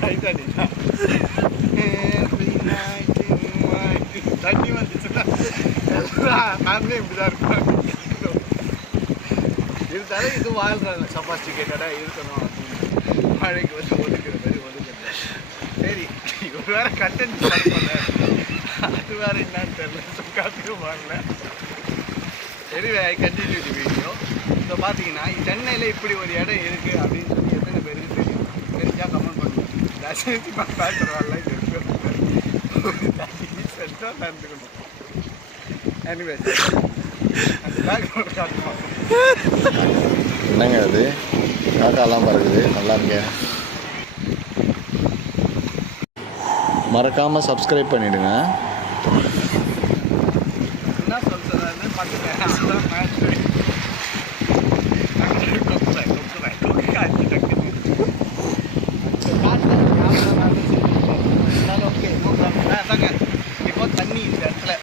Titanic தண்ணி வந்துச்சுன்னா நானே இப்படிதான் இருப்பேன். இருந்தாலும் இது வாழ்றாங்க சபாஸ்டிகேட்டடாக இருக்கணும் அப்படின்னு மழைக்கு வந்து ஒதுக்குற மாதிரி ஒதுக்குறது. சரி இவர் வேற கண்டென்ட் பண்ணல, அது வேற என்னன்னு தெரியல, சுக்காத்துக்கும் வரல. Anyway I continue the video. இப்போ பார்த்தீங்கன்னா சென்னையில் இப்படி ஒரு இடம் இருக்குது அப்படின்னு சொல்லி எத்தனை பேருக்கு தெரியும்? தெரிஞ்சால் கமெண்ட் பண்ணுவோம். ரசிச்சு பரவாயில்ல இது சென்றால் நடந்துக்கணும். எனிவே அந்த பேக்ரவுண்ட் காட்டுவோம். என்னங்க அது காக்காலாம் பறக்குது, நல்லா இருக்கே. மறக்காமல் சப்ஸ்கிரைப் பண்ணிவிடுங்க. என்ன சொல்கிறேன்னு பார்த்துட்டேன்.